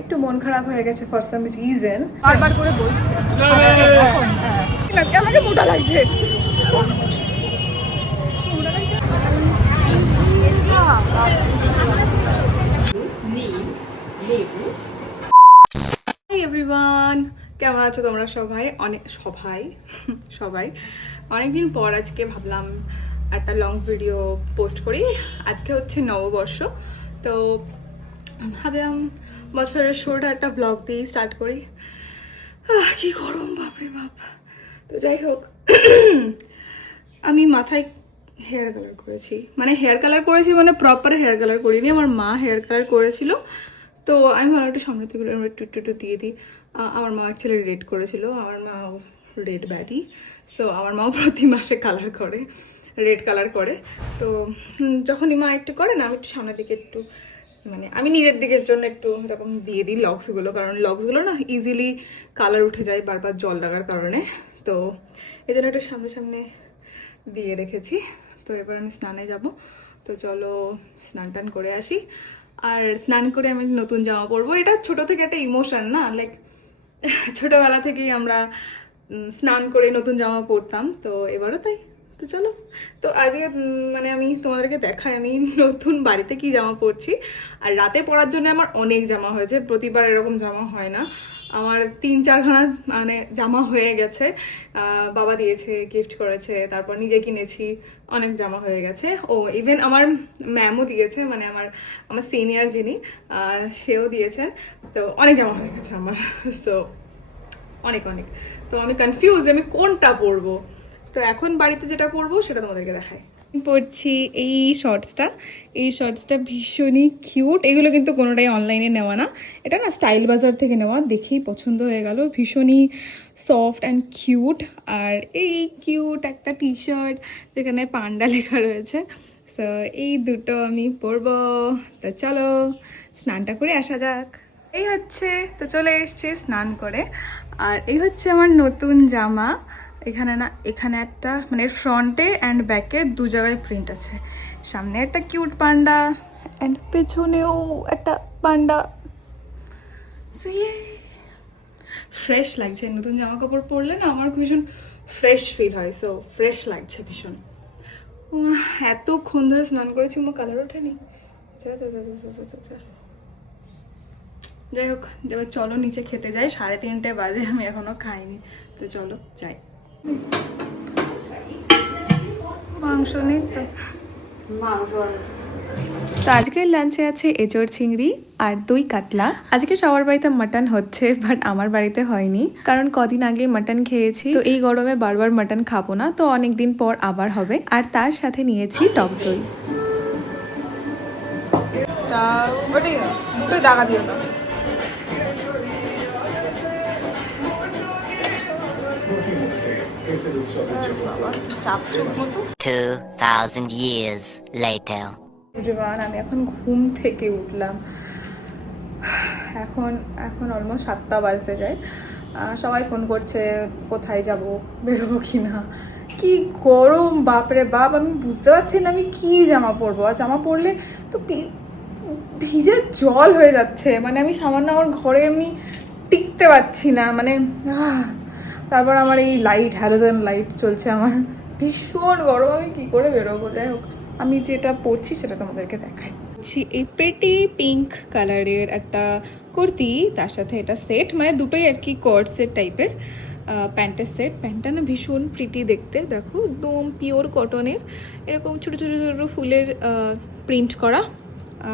একটু মন খারাপ হয়ে গেছে ফর সাম রিজন, বারবার করে বলছি আমাকে মোটা লাগছে। হাই এভরিওয়ান, কেমন আছো তোমরা সবাই? সবাই অনেকদিন পর আজকে ভাবলাম একটা লং ভিডিও পোস্ট করি। আজকে হচ্ছে নববর্ষ, তো ভাবলাম বছরের শুরুটা একটা ব্লগ দিয়ে স্টার্ট করি। কি গরম, বাপরে বাপ। তো যাই হোক, আমি মাথায় হেয়ার কালার করেছি, মানে প্রপার হেয়ার কালার করিনি, আমার মা হেয়ার কালার করেছিল। তো আমি ভালো একটা সামনে থেকে একটু একটু একটু দিয়ে দিই। আমার মা অ্যাকচুয়ালি রেড করেছিল, আমার মা রেড ব্যাডি, সো আমার মাও প্রতি মাসে কালার করে, রেড কালার করে। তো যখনই মা একটু করে না, আমি একটু সামনের দিকে একটু, মানে আমি নিজের দিকের জন্য একটু এরকম দিয়ে দিই লক্সগুলো, কারণ লক্সগুলো না ইজিলি কালার উঠে যায় বারবার জল লাগার কারণে। তো এই জন্য একটু সামনে সামনে দিয়ে রেখেছি। তো এবার আমি স্নানে যাব, তো চলো স্নান টান করে আসি। আর স্নান করে আমি নতুন জামা পরবো, এটা ছোট থেকে একটা ইমোশন না, লাইক ছোটবেলা থেকেই আমরা স্নান করে নতুন জামা পরতাম, তো এবারও তাই। তো চলো, তো আজকে মানে আমি তোমাদেরকে দেখাই আমি নতুন বাড়িতে কি জামা পরছি। আর রাতে পরার জন্য আমার অনেক জামা হয়েছে, প্রতিবার এরকম জামা হয় না। আমার 3-4খানা মানে জামা হয়ে গেছে, বাবা দিয়েছে, গিফট করেছে, তারপর নিজে কিনেছি, অনেক জামা হয়ে গেছে। ও ইভেন আমার ম্যামও দিয়েছে, মানে আমার সিনিয়র যিনি, সেও দিয়েছেন। তো অনেক জামা হয়ে গেছে আমার, সো অনেক। তো আমি কনফিউজ আমি কোনটা পরবো। তো এখন বাড়িতে যেটা পরবো সেটা তোমাদেরকে দেখাই। পরছি এই শর্টসটা ভীষণই কিউট। এগুলো কিন্তু কোনোটাই অনলাইনে নেওয়া না, এটা না স্টাইল বাজার থেকে নেওয়া, দেখেই পছন্দ হয়ে গেল, ভীষণই সফট অ্যান্ড কিউট। আর এই কিউট একটা টি শার্ট যেখানে পান্ডা লেখা রয়েছে। সো এই দুটো আমি পরবো। তো চলো স্নানটা করে আসা যাক। এই হচ্ছে, তো চলে এসছি স্নান করে। আর এই হচ্ছে আমার নতুন জামা। এখানে একটা মানে ফ্রন্টে অ্যান্ড ব্যাকে দু জায়গায় প্রিন্ট আছে, সামনে একটা কিউট পান্ডা অ্যান্ড পেছনেও একটা পান্ডা। ফ্রেশ লাগছে, নতুন জামা কাপড় পরলে না আমার ভীষণ ফ্রেশ ফিল হয়, সো ফ্রেশ লাগছে ভীষণ। এতক্ষণ ধরে স্নান করেছি, আমার কালার ওঠেনি। যাই হোক, এবার চলো নিচে খেতে যাই, 3:30 বাজে, আমি এখনো খাইনি। তো চলো যাই। মাংস নেই তো, তো আজকের লাঞ্চে আছে এঁচোড় চিংড়ি আর দই কাতলা। আজকে সবার বাড়িতে মাটন হচ্ছে, বাট আমার বাড়িতে হয়নি, কারণ কদিন আগে মাটন খেয়েছি, তো এই গরমে বারবার মাটন খাবো না, তো অনেকদিন পর আবার হবে। আর তার সাথে নিয়েছি টক দই। টাকা দিও না। 2000 years later. আমি এখন ঘুম থেকে উঠলাম, এখন অলমোস্ট 7টা বাজতে যায়। সবাই ফোন করছে কোথায় যাব, বেরোবো কি না। কি গরম, বাপরে বাপ, আমি বুঝতে পারছি না আমি কি জামা পরবো। আর জামা পরলে তো ভিজে জল হয়ে যাচ্ছে, মানে আমি সামান্য আমার ঘরে আমি টিকতে পারছি না, মানে তারপর আমার এই লাইট, হ্যালোজেন লাইট চলছে, আমার ভীষণ গরম, আমি কি করে বেরোবো। যাই হোক, আমি যেটা পরছি সেটা তোমাদেরকে দেখাই। এই প্রেটি পিঙ্ক কালারের একটা কুর্তি, তার সাথে এটা সেট, মানে দুটোই আর কি কর্ড সেট টাইপের প্যান্টের সেট। প্যান্টটা না ভীষণ প্রিটি দেখতে, দেখো একদম পিওর কটনের, এরকম ছোটো ছোটো ছোটো ফুলের প্রিন্ট করা।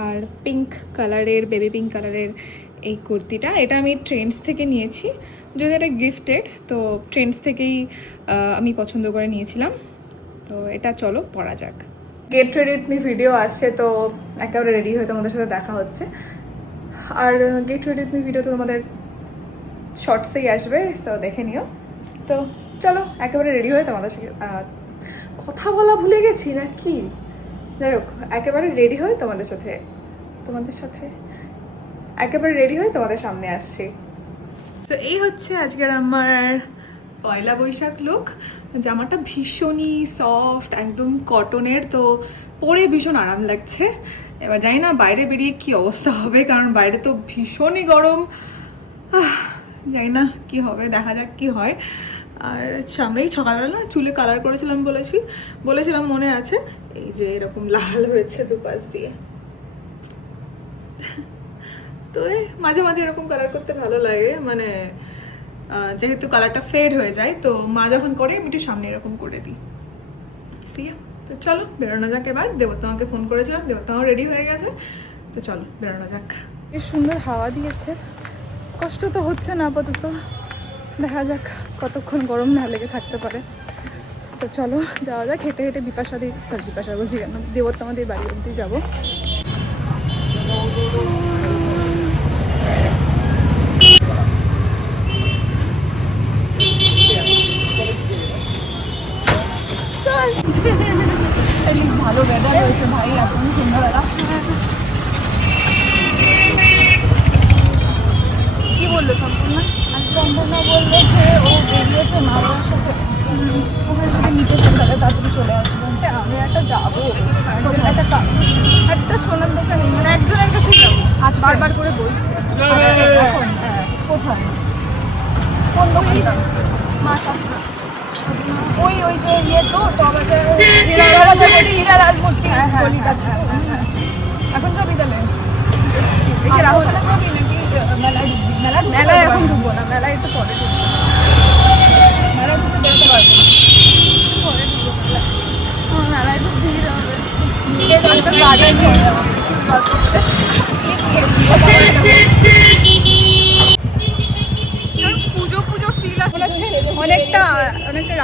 আর পিঙ্ক কালারের, বেবি পিঙ্ক কালারের এই কুর্তিটা, এটা আমি ট্রেন্ডস থেকে নিয়েছি, যদি এটা গিফটেড, তো ট্রেন্ডস থেকেই আমি পছন্দ করে নিয়েছিলাম। তো এটা চলো পরা যাক। Get ready with me video আসছে, তো একেবারে রেডি হয়ে তোমাদের সাথে দেখা হচ্ছে। আর get ready with me video তো তোমাদের শর্টসেই আসবে, তো দেখে নিও। তো চলো একেবারে রেডি হয়ে তোমাদের সাথে, কথা বলা ভুলে গেছি না কি, যাই হোক একেবারে রেডি হয়ে তোমাদের সাথে একেবারে রেডি হয়ে তোমাদের সামনে আসছি। তো এই হচ্ছে আজকের আমার পয়লা বৈশাখ লুক। জামাটা ভীষণই সফট, একদম কটনের, তো পরে ভীষণ আরাম লাগছে। এবার জানি না বাইরে বেরিয়ে কি অবস্থা হবে, কারণ বাইরে তো ভীষণই গরম। জানি না কি হবে, দেখা যাক কি হয়। আর সামনেই সকালবেলা চুলে কালার করেছিলাম বলেছিলাম মনে আছে, এই যে এরকম লাল হয়েছে দুপাশ দিয়ে। তো মাঝে মাঝে এরকম কালার করতে ভালো লাগে, মানে যেহেতু কালারটা ফেড হয়ে যায়, তো মা যখন করে আমি একটু সামনে এরকম করে দিই। তো চলো বেরোনো যাক এবার। দেবতামাকে ফোন করেছিলাম, দেবতামাও রেডি হয়ে গেছে, তো চলো বেরোনো যাক। বেশ সুন্দর হাওয়া দিয়েছে, কষ্ট তো হচ্ছে না আপাতত, দেখা যাক কতক্ষণ গরম না লেগে থাকতে পারে। তো চলো যাওয়া যাক, হেঁটে হেঁটে বিপাশা বলছি কেন, দেবতামাদের বাড়ি অবধি যাবো। ভালো ওয়েদার রয়েছে ভাই এখন সন্ধ্যাবেলা। কি বললো সম্পূর্ণ? সম্পূর্ণ বললো যে ও বেরিয়েছে মা বাবার সাথে, ওখানে যদি নিতে তাহলে তাড়াতাড়ি চলে আসবো। আমি একটা যাবো, একটা সোনার দোকানে, মানে একজনের কাছে যাবো, আজ বারবার করে বলছে। এখন কোথায়, কোন দোকানটা? মা সাথে ওই ওই যে ইয়ে তো হীরালালমূর্তি। এখন যাবি তাহলে? রাহুল যাবি নাকি মেলায়? এখন ঢুকবো না, মেলায় একটু পরে ঢুকবো, মেলায় ঢুকতে বেরোতে পারবো পরে ঢুকবো মেলায়। খুব ভিড় হবে, পুজো ফিল আছে। অনেকটা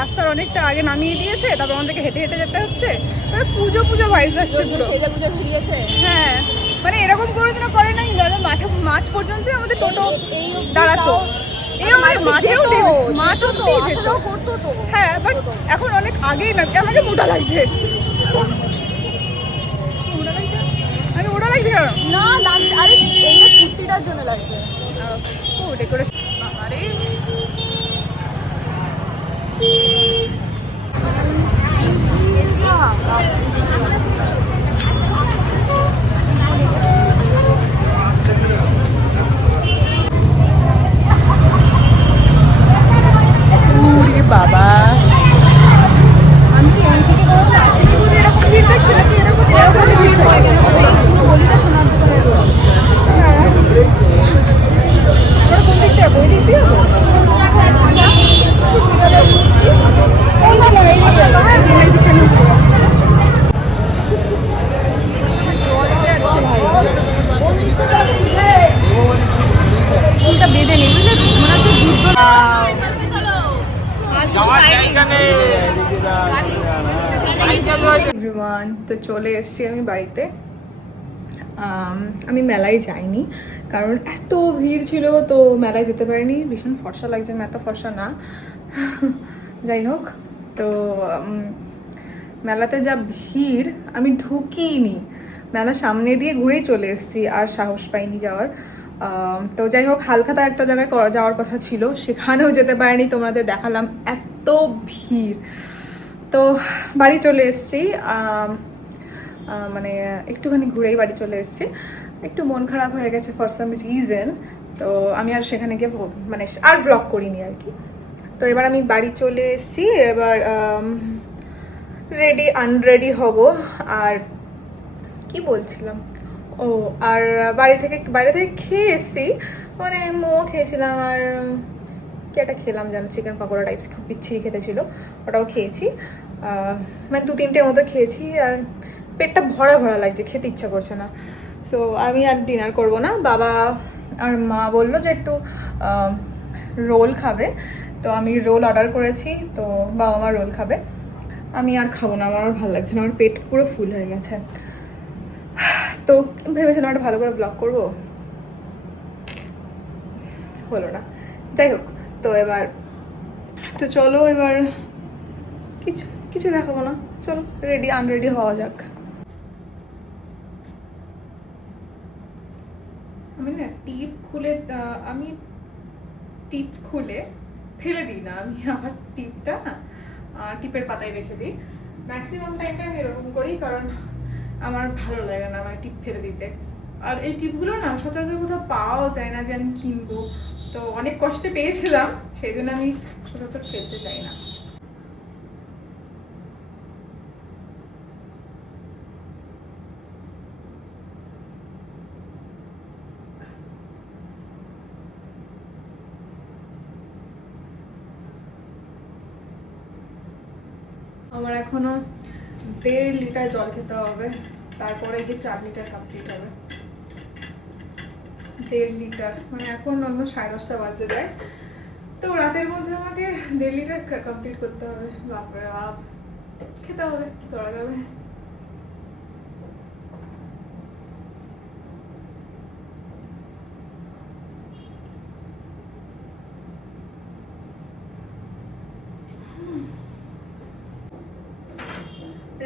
রাস্তার অনেকটা আগে নামিয়ে দিয়েছে, তারপর আমাদেরকে হেঁটে হেঁটে যেতে হচ্ছে। মানে পুজো ভাইস আসছে পুরো। হ্যাঁ, মানে এরকম কোনোদিনও করে নাই, মাঠ পর্যন্ত আমাদের টোটো দাঁড়াতো। হ্যাঁ, বাট এখন অনেক আগেই না, আমাকে মোটা লাগছে। মোটা লাগছে কারণ না, আরে এইটা কুর্তিটার জন্য লাগছে। ও ডেকোরেশন, আরে বাবা, আমি এরকম ভিড় দেখছি নাকি? এরকম ভিড় হয় কেন? গলিটা শোনার কোন দিক থেকে? বই দিক দিয়ে বেঁধে নেই, বুঝলে? মনে হচ্ছে এভরিওয়ান, তো চলে এসেছি আমি বাড়িতে। আমি মেলায় যাইনি কারণ এত ভিড় ছিল, তো মেলায় যেতে পারিনি। ভীষণ ফর্সা লাগছে, এত ফর্সা না। যাই হোক, তো মেলাতে যা ভিড়, আমি ঢুকিনি, মেলার সামনে দিয়ে ঘুরেই চলে এসেছি, আর সাহস পাইনি যাওয়ার। তো যাই হোক, হালখাতা একটা জায়গায় যাওয়ার কথা ছিল, সেখানেও যেতে পারিনি, তোমাদের দেখালাম এত ভিড়। তো বাড়ি চলে এসেছি, মানে একটুখানি ঘুরেই বাড়ি চলে এসেছি। একটু মন খারাপ হয়ে গেছে ফর সাম রিজন, তো আমি আর সেখানে গিয়ে মানে আর ব্লগ করিনি আর কি। তো এবার আমি বাড়ি চলে এসেছি, এবার রেডি আনরেডি হব। আর কি বলছিলাম, ও আর বাইরে থেকে খেয়ে এসেছি, মানে মোমো খেয়েছিলাম, আর কি একটা খেলাম যেন, চিকেন পকোড়া টাইপস, খুব বিচ্ছিরি খেতে ছিল, ওটাও খেয়েছি। মানে 2-3টে মতো খেয়েছি, আর পেটটা ভরা লাগছে, খেতে ইচ্ছা করছে না। সো আমি আর ডিনার করব না। বাবা আর মা বললো যে একটু রোল খাবে, তো আমি রোল অর্ডার করেছি, তো বাবা মা রোল খাবে। আমি আর খাবো না, আমার আর ভালো লাগছে না, আমার পেট পুরো ফুল হয়ে গেছে। তো ভেবেছিলাম একটা ভালো করে ব্লগ করবো, হলো না। যাই হোক, তো এবার তো চলো, এবার কিছু দেখাবো না, চলো রেডি আনরেডি হওয়া যাক। আমি না টিপ খুলে ফেলে দিই না, আমি আমার টিপটা টিপের পাতায় রেখে দিই। ম্যাক্সিমাম টাইমটা আমি এরকম করি, কারণ আমার ভালো লাগে না আমার টিপ ফেলে দিতে। আর এই টিপগুলো না সচরাচর কোথাও পাওয়াও যায় না যে আমি কিনবো, তো অনেক কষ্টে পেয়েছিলাম, সেই জন্য আমি সচরাচর ফেলতে চাই না। আমার এখনো 1.5 লিটার জল খেতে হবে, তারপরে গিয়ে 4 লিটার কমপ্লিট হবে। 1.5 লিটার মানে এখন অন্য 10:30 বাজতে যায়, তো রাতের মধ্যে আমাকে 1.5 লিটার কমপ্লিট করতে হবে। বাপরে বাপ, খেতে হবে, কি করা যাবে।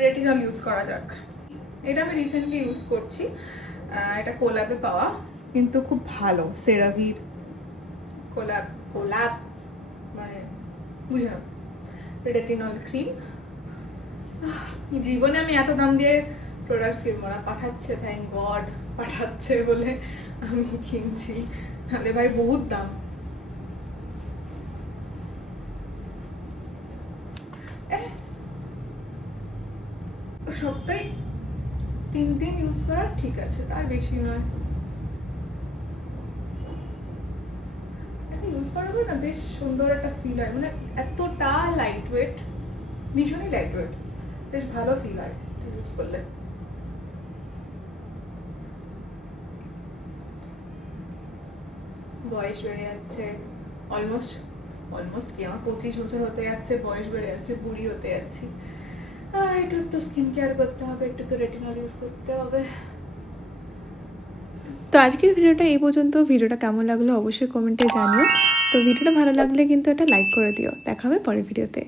রেটিনল ইউজ করা যাক। এটা আমি রিসেন্টলি ইউজ করছি, এটা কোলাবে পাওয়া, কিন্তু খুব ভালো। সেরাভির কোলাব কোলাব মানে বুঝে না, রেটিনল ক্রিম। জীবনে আমি এত দাম দিয়ে প্রোডাক্টস কিনবো না, পাঠাচ্ছে, থ্যাংক গড পাঠাচ্ছে বলে আমি কিনছি, তাহলে ভাই বহুত দাম। সপ্তাহে 3 দিন ইউজ করা ঠিক আছে, তার বেশি নয়। এটা ইউজ করাবে না, বেশ সুন্দর একটা ফিল হয়, মানে এতটা লাইট ওয়েট, ভীষণই লাইট ওয়েট, বেশ ভালো ফিল হয় ইউজ করলে। বয়স বেড়ে যাচ্ছে, অলমোস্ট কি আমার 25 বছর হতে যাচ্ছে, বয়স বেড়ে যাচ্ছে, বুড়ি হতে যাচ্ছি। একটু তো স্কিন কেয়ার করতে হবে, একটু তো রেটিনল ইউজ করতে হবে। তো আজকের ভিডিওটা এই পর্যন্ত। ভিডিওটা কেমন লাগলো অবশ্যই কমেন্টে জানিও। তো ভিডিওটা ভালো লাগলে কিন্তু একটা লাইক করে দিও। দেখা হবে পরের ভিডিওতে।